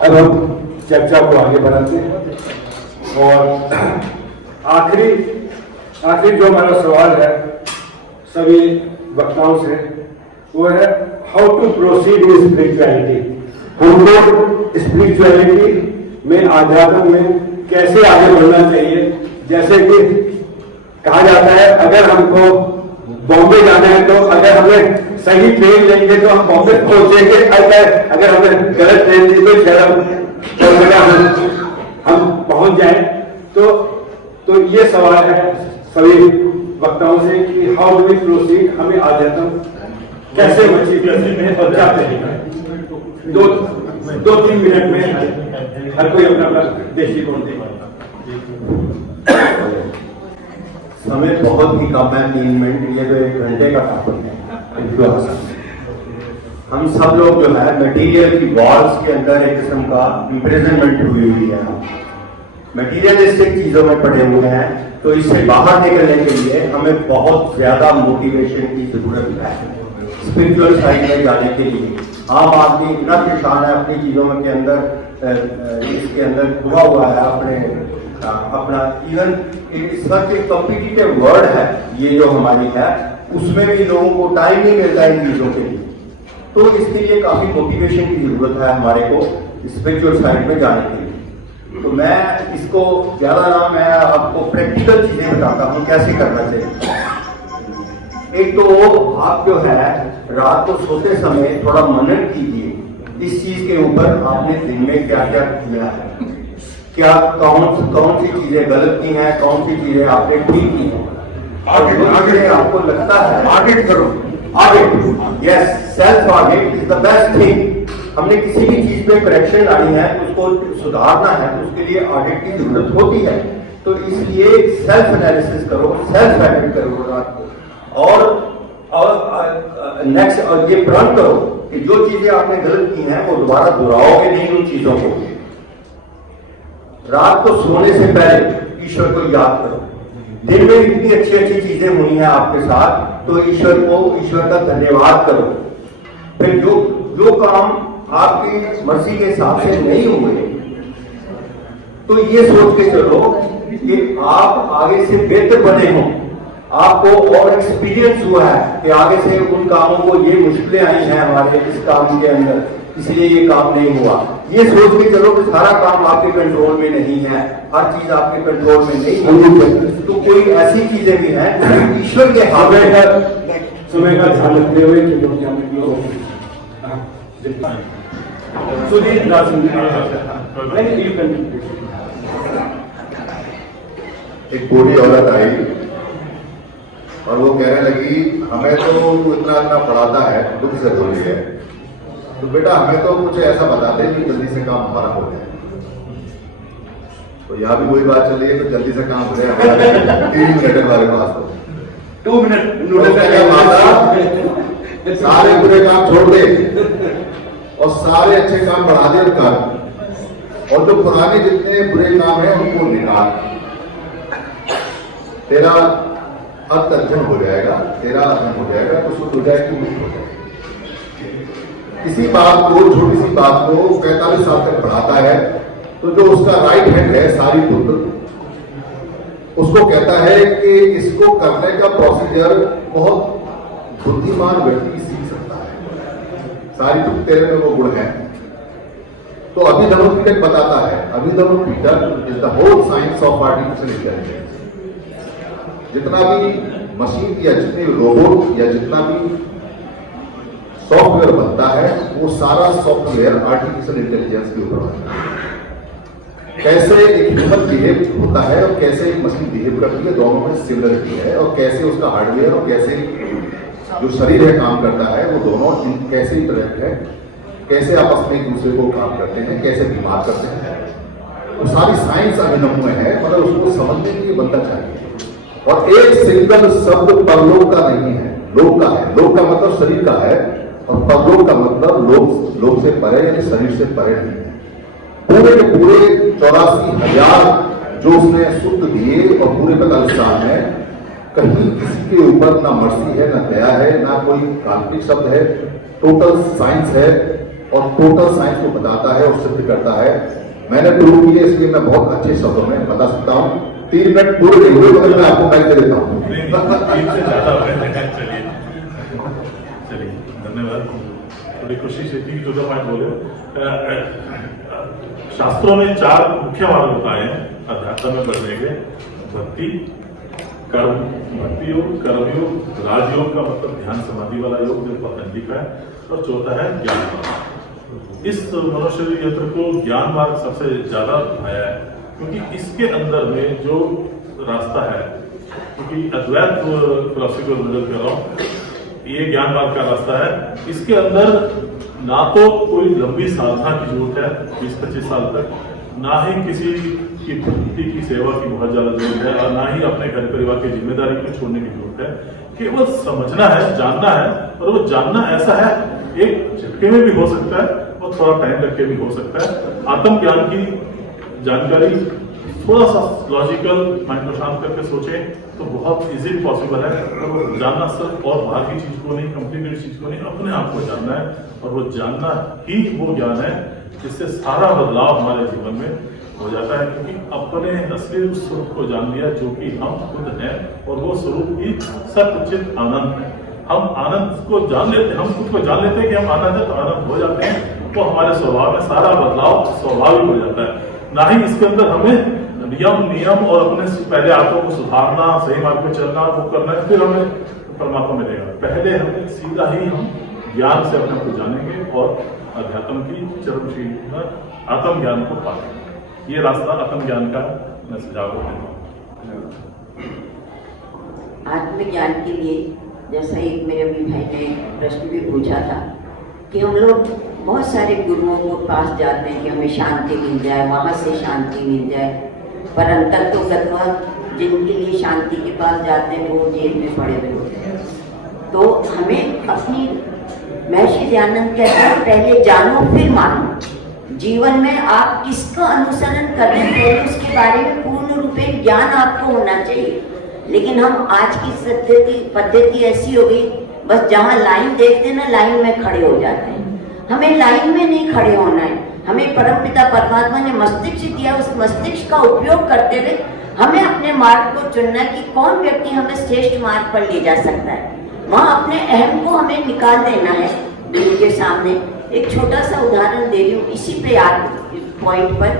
अब हम चर्चा को आगे बढ़ाते हैं और आखिरी जो हमारा सवाल है सभी वक्ताओं से वो है how to proceed in spirituality. हमको स्पिरिचुअलिटी में, आध्यात्म में कैसे आगे बढ़ना चाहिए। जैसे कि कहा जाता है अगर हमको बॉम्बे जाना है तो अगर हमें सही ट्रेन लेंगे तो हम बॉम्बे पहुंचेंगे, अगर हमें गलत ट्रेन ली तो शायद हम पहुंच जाए। तो ये सवाल है सभी वक्ताओं से कि हाउ डू वी प्रोसीड, हमें आध्यात्म कैसे जाते हैं। 2-3 मिनट में हर कोई अपना अपना दृष्टिकोण दे। समय बहुत ही कम है, 3 मिनट, ये तो 1 घंटे का टॉपिक है। हम सब लोग जो है मटेरियल की वॉल्स के अंदर एक किस्म का इम्प्रिजनमेंट हुई है। मटेरियलिस्टिक चीजों में पड़े हुए हैं, तो इससे बाहर निकलने के लिए हमें बहुत ज्यादा मोटिवेशन की जरूरत है स्पिरिचुअल साइड में जाने के लिए। आम आदमी इतना परेशान है अपनी चीजों में के अंदर, इसके अंदर घुमा हुआ है अपना इवन सच एक कॉम्पिटिटिव वर्ड है ये जो हमारी है, उसमें भी लोगों को टाइम नहीं मिलता इन चीजों के लिए। तो इसके लिए काफी मोटिवेशन की जरूरत है हमारे को स्पिरिचुअल साइड में जाने के लिए। तो मैं इसको ज्यादा ना, मैं आपको प्रैक्टिकल चीजें बताता हूँ कैसे करना चाहिए। एक तो आप जो है रात को सोते समय थोड़ा मनन कीजिए इस चीज के ऊपर, आपने दिन में क्या क्या किया है, क्या कौन सी चीजें गलत की हैं, कौन सी चीजें आपने ठीक की हैं। आगे आपको लगता है ऑडिट करो, audit, yes, self audit is the best thing. हमने किसी भी चीज पे करेक्शन लानी है, उसको सुधारना है, तो उसके लिए ऑडिट की जरूरत होती है। तो इसलिए सेल्फ एनालिसिस करो, सेल्फ ऑडिट करो रात को, और नेक्स्ट और ये प्रण करो कि जो चीजें आपने गलत की हैं वो दोबारा दोहराओगे नहीं उन चीजों को। रात को सोने से पहले ईश्वर को याद करो। दिन में इतनी अच्छी अच्छी चीजें हुई हैं आपके साथ, तो ईश्वर का धन्यवाद करो। फिर जो काम आपकी मर्जी के हिसाब से नहीं हुए, तो ये सोच के चलो कि आप आगे से बेहतर बने हो, आपको और एक्सपीरियंस हुआ है कि आगे से उन कामों को, ये मुश्किलें आई हैं हमारे इस काम के अंदर, इसलिए ये काम नहीं हुआ। ये सोच के चलो कि सारा काम आपके कंट्रोल में नहीं है, हर चीज आपके कंट्रोल में नहीं है, तो कोई ऐसी चीजें भी हैं ईश्वर के हाथ में। समय का ध्यान रखते हुए एक बूढ़ी औरत आई और वो कहने लगी हमें तो इतना पढ़ाता है, खुद से बोली है, तो बेटा हमें तो कुछ ऐसा बताते हैं कि जल्दी से काम हमारा हो जाए। तो यहाँ भी वही बात चल रही है, तो जल्दी से काम हो जाए हमारा 3 मिनट हमारे पास तो 2 मिनट सारे बुरे काम छोड़ दे और सारे अच्छे काम बढ़ा दे और कर, और जो पुराने जितने बुरे काम है उनको निकाल। तेरा अर्जन हो जाएगा, तेरा अर्जन हो जाएगा, तो शुद्ध हो जाएगी, मुक्त हो जाएगी। इसी बात को, छोटी सी बात को 45 साल तक बढ़ाता है, तो जो उसका राइट हैंड है सारी पुत्र, उसको कहता है कि इसको करने का प्रोसीजर बहुत बुद्धिमान व्यक्ति सीख सकता है, सारी तुम तेरे में वो गुण है। तो अभिनव पीटक बताता है, अभिनव पीटक is the whole science of artificial intelligence. जितना भी मशीन या जितने रोबोट या जितना भी सॉफ्टवेयर बनता है, वो सारा सॉफ्टवेयर आर्टिफिशियल इंटेलिजेंस के ऊपर बनता है। कैसे एक ह्यूमन बिहेव होता है और कैसे एक मशीन बिहेव करती है, दोनों में सिमिलरिटी है, और कैसे उसका हार्डवेयर और कैसे जो शरीर है काम करता है, वो दोनों कैसे इंटरेक्ट है, कैसे आपस में एक दूसरे को काम करते हैं, कैसे बीमार करते हैं, वो सारी साइंस अभिनव में है, मगर उसको समझने के लिए बनता चाहिए। और एक सिंगल शब्द परलोक का नहीं है, लोक का है। लोक का मतलब शरीर का है, और परलोक का मतलब लोक से परे यानी शरीर से परे नहीं है। पूरे के पूरे 84,000 जो उसने शुद्ध दिए और पूरे 45 साल में कहीं किसी के ऊपर ना मर्सी है, ना दया है, ना कोई काल्पनिक शब्द है, टोटल साइंस है, और टोटल साइंस को बताता है और सिद्ध करता है। मैंने प्रूव किया, इसलिए मैं बहुत अच्छे शब्दों में बता सकता हूं। 3 मिनट पूरे नहीं हुए तो मैं आपको बैक दे देता हूं। चलिए धन्यवाद। थोड़ी कोशिश है कि जो पॉइंट बोले, शास्त्रों ने 4 मुख्य मार्ग बताए हैं अध्यात्म में बढ़ने के। भक्ति, कर्म, भक्ति योग, कर्मयोग, राजयोग का मतलब ध्यान समाधि वाला योग जो पतंजलि का है, और चौथा है ज्ञान मार्ग। इस मनुष्य यंत्र को ज्ञान मार्ग सबसे ज्यादा आया है, क्योंकि इसके अंदर में जो रास्ता है, क्योंकि अद्वैत फिलॉसफी को रिजल्ट कर रहा हूँ, ये ज्ञान मार्ग का रास्ता है। इसके अंदर ना तो कोई लंबी साधना की जरूरत है 20-25 साल तक, ना ही किसी की भक्ति की सेवा की बहुत ज्यादा जरूरत है, और ना ही अपने घर परिवार की जिम्मेदारी को छोड़ने की जरूरत है। केवल समझना है, जानना है, और वो जानना ऐसा है, एक झटके में भी हो सकता है और थोड़ा टाइम लग के भी हो सकता है। आत्म ज्ञान की जानकारी थोड़ा सा लॉजिकल माइंड को शांत करके सोचे तो बहुत इजी पॉसिबल है। तो जानना सिर्फ और बाहर की चीज को नहीं, कॉम्प्लिकेटेड चीज को नहीं, अपने आप को जानना है, और वो जानना ही वो ज्ञान है जिससे सारा बदलाव हमारे जीवन में हो जाता है। क्योंकि अपने असली उस स्वरूप को जान लिया जो कि हम खुद हैं, और वो स्वरूप ही सच्चित आनंद है। हम आनंद को जान लेते, हम खुद को जान लेते हैं कि हम आनंद है, तो आनंद हो जाते हैं, तो हमारे स्वभाव में सारा बदलाव स्वाभाविक हो जाता है। ना ही इसके अंदर हमें नियम और अपने पहले आत्मा को सुधारना, सही मार्ग पे चलना, वो करना है, फिर हमें परमात्मा मिलेगा। पहले हमें सीधा ही हम ज्ञान से अपने को जानेंगे और अध्यात्म की चरमसीमा आत्म ज्ञान को पाएंगे। ये रास्ता आत्म ज्ञान का मैं सुझाव देता हूँ। आत्मज्ञान के लिए जैसा एक मेरे अभी भाई ने प्रश्न भी पूछा था कि हम लोग बहुत सारे गुरुओं को पास जाते हैं कि हमें शांति मिल जाए, वहाँ से शांति मिल जाए, पर अंतर तो गत्वा जिनके लिए शांति के पास जाते हैं वो जेल में पड़े हुए होते हैं। तो हमें अपनी महर्षि दयानंद कहते हैं पहले जानो फिर मानो। जीवन में आप किसका अनुसरण कर रहे हैं उसके बारे में पूर्ण रूप में ज्ञान आपको होना चाहिए। लेकिन हम आज की पद्धति ऐसी हो गई, बस जहाँ लाइन देखते ना लाइन में खड़े हो जाते हैं। हमें लाइन में नहीं खड़े होना है। हमें परमपिता परमात्मा ने मस्तिष्क दिया, उस मस्तिष्क का उपयोग करते हुए हमें अपने मार्ग को चुनना है कि कौन व्यक्ति हमें श्रेष्ठ मार्ग पर ले जा सकता है। वहाँ अपने अहम को हमें निकाल देना है दिल के सामने। एक छोटा सा उदाहरण दे रही हूँ इसी पे याद पॉइंट पर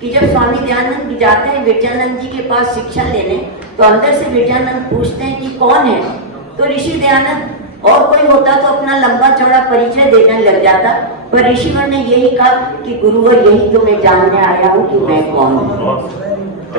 कि जब स्वामी दयानंद जी जाते हैं विजयानंद जी के पास शिक्षा लेने, तो अंदर से विजयानंद पूछते हैं कि कौन है, तो ऋषि दयानंद और कोई होता तो अपना लंबा चौड़ा परिचय देने लग जाता, पर ऋषिवर ने यही कहा कि गुरुवर यही तो मैं जानने आया हूँ कि मैं कौन हूँ।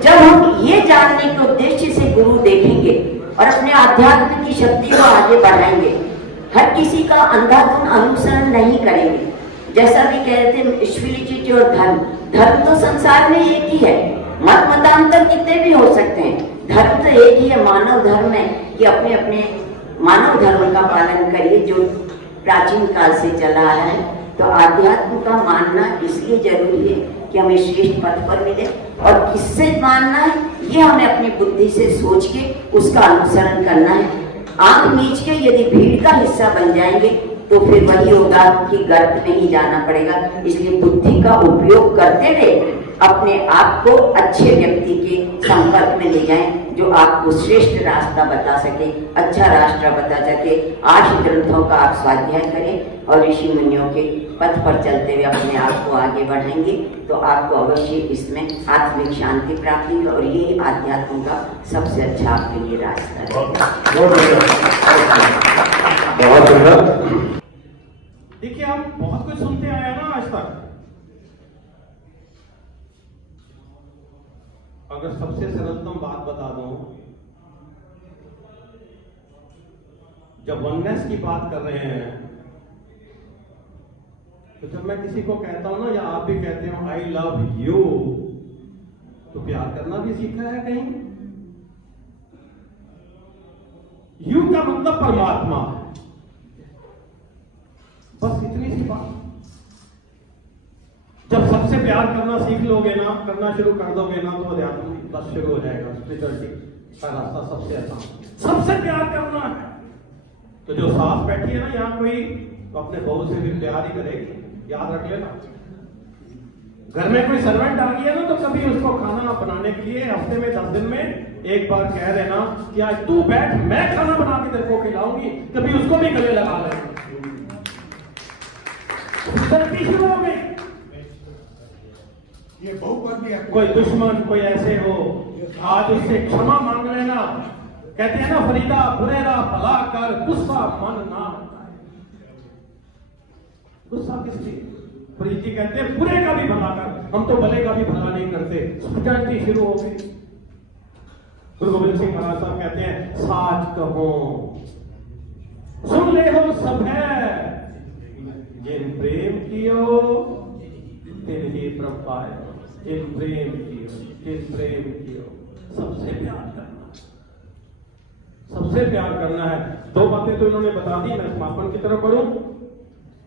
जब हम ये जानने के उद्देश्य से गुरु देखेंगे और अपने आध्यात्म की शक्ति को आगे बढ़ाएंगे, हर किसी का अंधाधुंध अनुसरण नहीं करेंगे। जैसा भी कह रहे थे स्पिरिचुअलिटी और धर्म तो संसार में एक ही है, मत मतांतर कितने भी हो सकते हैं, धर्म तो एक ही है। मानव धर्म है कि अपने अपने मानव धर्म का पालन करिए जो प्राचीन काल से चला है। तो आध्यात्म का मानना इसलिए जरूरी है कि हमें श्रेष्ठ पथ पर मिले, और किससे मानना है ये हमें अपनी बुद्धि से सोच के उसका अनुसरण करना है। आंख मीच के यदि भीड़ का हिस्सा बन जाएंगे तो फिर वही होगा कि गर्त में ही जाना पड़ेगा। इसलिए बुद्धि का उपयोग करते हुए अपने आप को अच्छे व्यक्ति के संपर्क में ले जाएं जो आपको श्रेष्ठ रास्ता बता सके, अच्छा रास्ता बता सके। 8 ग्रंथों का आप स्वाध्याय करें और ऋषि मुनियों के पथ पर चलते हुए अपने आप को आगे बढ़ाएंगे तो आपको अवश्य इसमें आत्मिक शांति प्राप्ति होगी, और ये आध्यात्म का सबसे अच्छा आपके लिए रास्ता है। बहुत धन्यवाद। देखिए हम बहुत कुछ सुनते आए हैं ना आज तक। अगर सबसे सरलतम बात बता दूं, जब वननेस की बात कर रहे हैं तो जब मैं किसी को कहता हूं ना, या आप भी कहते हो आई लव यू, तो प्यार करना भी सीखा है कहीं? यू का मतलब परमात्मा, बस इतनी सी बात। जब सबसे प्यार करना सीख लोगे ना, करना शुरू कर दोगे ना, तो अध्यात्म बस शुरू हो जाएगा। स्पिरिचुअलिटी का रास्ता सबसे आसान, सबसे प्यार करना है। तो जो सास बैठी है ना यहाँ कोई, तो अपने बहू से भी प्यार ही करेगी। याद रख लेना। घर में कोई सर्वेंट आ गया ना तो कभी उसको खाना बनाने के लिए हफ्ते में 10 दिन में एक बार कह देना कि आज तू बैठ, मैं खाना बना के तेरे को खिलाऊंगी, कभी उसको भी गले लगा लेना। शुरू हो गई। ये बहुत भी है। कोई दुश्मन कोई ऐसे हो, आज उससे क्षमा मांग लेना। कहते हैं ना फरीदा बुरेरा भला कर, गुस्सा मन ना हटाए। गुस्सा किस लिए? फरीद जी कहते हैं बुरे का भी भला कर, हम तो भले का भी भला नहीं करते। स्पिरिचुअलिटी शुरू हो गई। गुरु गोविंद सिंह महाराज साहब कहते हैं साच कहो सुन ले हो सब है, जिन प्रेम कियो तिन ही प्रभ पाए। जिन प्रेम कियो, जिन प्रेम कियो, सबसे प्यार करना, सबसे प्यार करना है। दो बातें तो इन्होंने बता दी, मैं समापन की तरफ बढ़ूं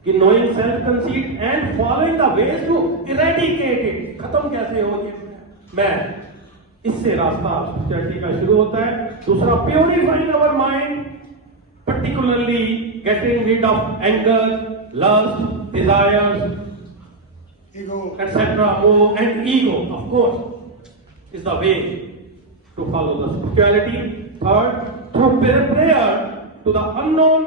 कि knowing self conceit and following the ways to eradicate it, खत्म कैसे हो ये मैं, इससे रास्ता स्पिरिचुअलिटी का शुरू होता है। दूसरा, purifying our mind, particularly getting rid of anger, lust, desires, ego, etc. And ego, of course, is the way to follow the spirituality. Third, through prayer to the unknown,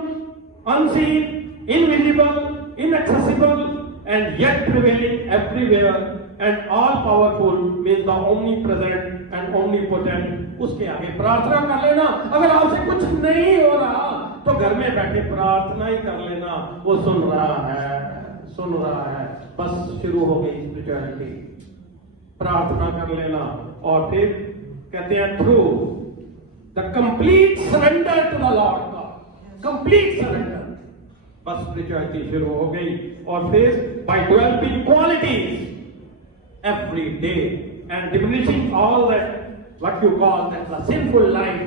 unseen, invisible, inaccessible, and yet prevailing everywhere and all powerful, means the omnipresent and omnipotent. उसके आगे प्रार्थना कर लेना। अगर आपसे कुछ नहीं हो रहा तो घर में बैठे प्रार्थना ही कर लेना, वो सुन रहा है, सुन रहा है। बस शुरू हो गई स्पिरिचुअलिटी, प्रार्थना कर लेना। और फिर कहते हैं through the complete surrender to the Lord का, कंप्लीट सरेंडर, बस स्पिरिचुअलिटी शुरू हो गई। और फिर by developing qualities every day and diminishing all that what you call that the sinful life,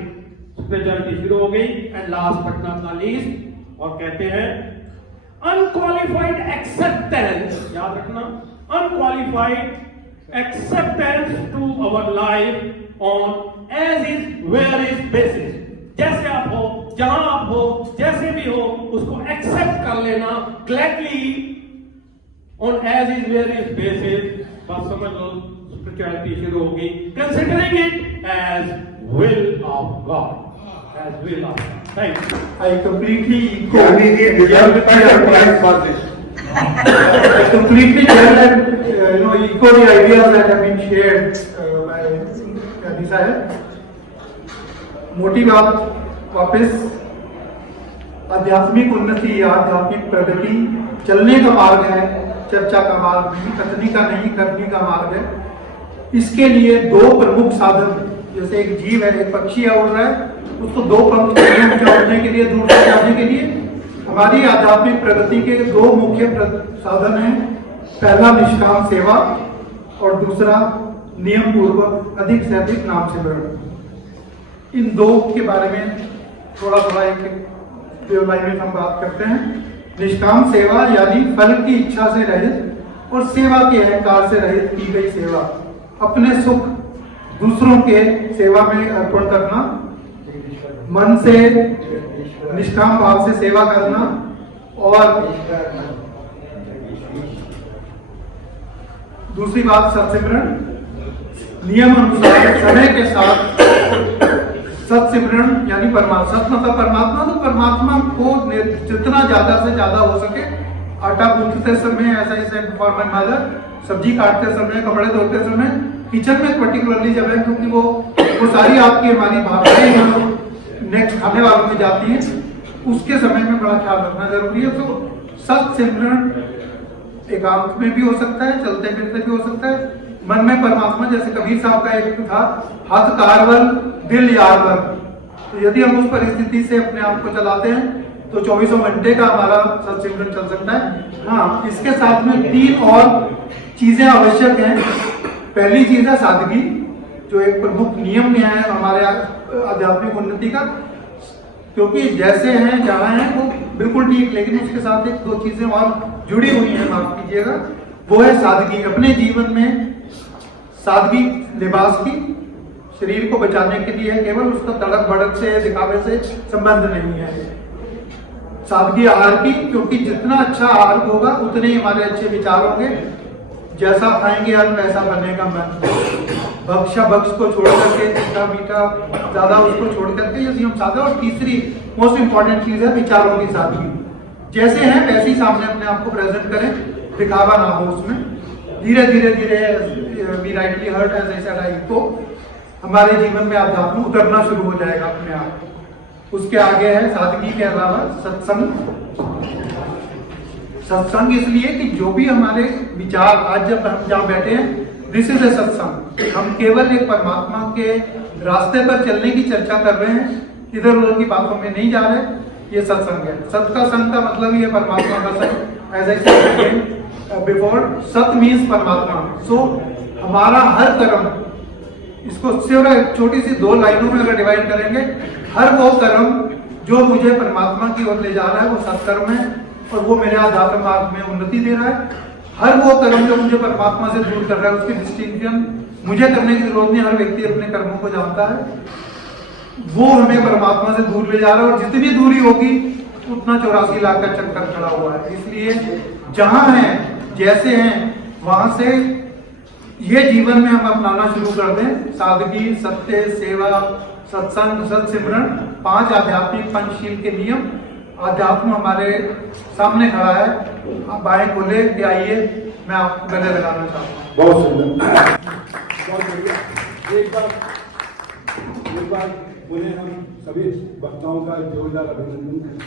spirituality शुरू हो गई। and last but not the least, और कहते हैं unqualified acceptance, याद रखना, unqualified acceptance to our life on as is where is basis। जैसे आप हो, जहां आप हो, जैसे भी हो, उसको एक्सेप्ट कर लेना gladly on as is where is basis। बात समझ लो, स्पिरिचुअलिटी शुरू होगी। Considering it as will of God, as will of God. Thank you. I completely I completely share and echo the ideas that have been shared by Gandhi sahib. मोटी बात वापस, आध्यात्मिक उन्नति या आध्यात्मिक प्रगति चलने का मार्ग है, चर्चा का मार्ग नहीं, कथनी का नहीं, करनी का मार्ग है। इसके लिए दो प्रमुख साधन, जैसे एक जीव है, एक पक्षी है, उड़ रहा है, उसको दो पंख चाहिए ऊंचा उड़ने के लिए, दूर तक जाने के लिए। हमारी आध्यात्मिक प्रगति के दो मुख्य साधन हैं, पहला निष्काम सेवा और दूसरा नियम पूर्वक अधिक से अधिक नाम सिमरण। इन दो के बारे में थोड़ा थोड़ा एक लाइन में हम बात करते हैं। निष्काम सेवा यानी फल की इच्छा से रहित और सेवा के अहंकार से रहित की गई सेवा, अपने सुख दूसरों के सेवा में अर्पण करना, मन से निष्काम भाव से सेवा करना। और दूसरी बात सत्सिमरण, नियम अनुसार समय के साथ सत्सिमरण यानी परमात्मा, सत मतलब परमात्मा, तो परमात्मा को जितना ज्यादा से ज्यादा हो सके, आटा गूंथते समय, ऐसा he said for my mother, सब्जी काटते समय, कपड़े धोते समय, किचन में पर्टिकुलरली जब है, क्योंकि वो सारी आपकी हमारी भावनाएं नेक्स्ट खाने वालों में जाती है, उसके समय में बड़ा ख्याल रखना जरूरी है। तो सत्सिमरण एकांत में भी हो सकता है, चलते फिरते भी हो सकता है, मन में परमात्मा, जैसे कबीर साहब का एक था, हाथ कारवल दिल यारवर। तो यदि हम उस परिस्थिति से अपने आप को चलाते हैं तो 24 घंटे का हमारा सत्सिमरण चल सकता है। हाँ, इसके साथ में तीन और चीजें आवश्यक हैं। पहली चीज है सादगी, जो एक प्रमुख नियम है हमारे आध्यात्मिक उन्नति का, क्योंकि जैसे हैं जहां हैं वो बिल्कुल ठीक, लेकिन उसके साथ एक दो चीजें और जुड़ी हुई हैं, माफ कीजिएगा, वो है सादगी। अपने जीवन में सादगी लिबास की, शरीर को बचाने के लिए, केवल उसका तड़क भड़क से, दिखावे से संबंध नहीं है। सादगी आहार की, क्योंकि जितना अच्छा आहार होगा उतने ही हमारे अच्छे विचार होंगे। जैसा खाएंगे अन्न वैसा बनेगा मन। भक्षा भक्ष को छोड़ करके, मीठा मीठा ज्यादा उसको छोड़ करके यदि हम सादा। और तीसरी मोस्ट इंपॉर्टेंट चीज है विचारों की सादगी। जैसे हैं वैसे ही सामने अपने आप को प्रेजेंट करें, दिखावा ना हो उसमें। धीरे धीरे धीरे we rightly heard as I said I को हमारे जीवन में अध्यात्म उतरना शुरू हो जाएगा अपने आप। उसके आगे है सादगी के अलावा सत्संग। सत्संग इसलिए कि जो भी हमारे विचार आज जब हम जहाँ बैठे हैं, दिस इज ए सत्संग। हम केवल एक परमात्मा के रास्ते पर चलने की चर्चा कर रहे हैं, इधर उधर की बातों में नहीं जा रहे। ये सत्संग है। सत का संग का मतलब ही है परमात्मा का संग। एज आई सेड बिफोर, सत मीन्स परमात्मा। सो हमारा हर कर्म, इसको सिर्फ छोटी सी 2 लाइनों में अगर डिवाइड करेंगे, हर वो कर्म जो मुझे परमात्मा की ओर ले जा रहा है वो सत्कर्म है, और वो मेरे आध्यात्म मार्ग में उन्नति दे रहा है। हर वो कर्म जो मुझे परमात्मा से दूर कर रहा है, उसकी डिस्टिंक्शन मुझे करने की जरूरत नहीं। हर व्यक्ति अपने कर्मों को जानता है। वो हमें परमात्मा से दूर ले जा रहा है, और जितनी दूरी होगी उतना 84 लाख का चक्कर खड़ा हुआ है। इसलिए जहां हैं, जैसे हैं, वहां से ये जीवन में हम अपनाना शुरू कर दें। सादगी, सत्य, सेवा, सत्संग, सत्सिमरन, 5 आध्यात्मिक पंचशील के नियम। आध्यात्म हमारे सामने खड़ा है। आप बाएं खोले कि आइए, मैं आपको गले लगाना चाहता हूँ। बहुत सुंदर, बहुत बढ़िया। एक बार बोले हम सभी वक्ताओं का जोरदार अभिनंदन करें।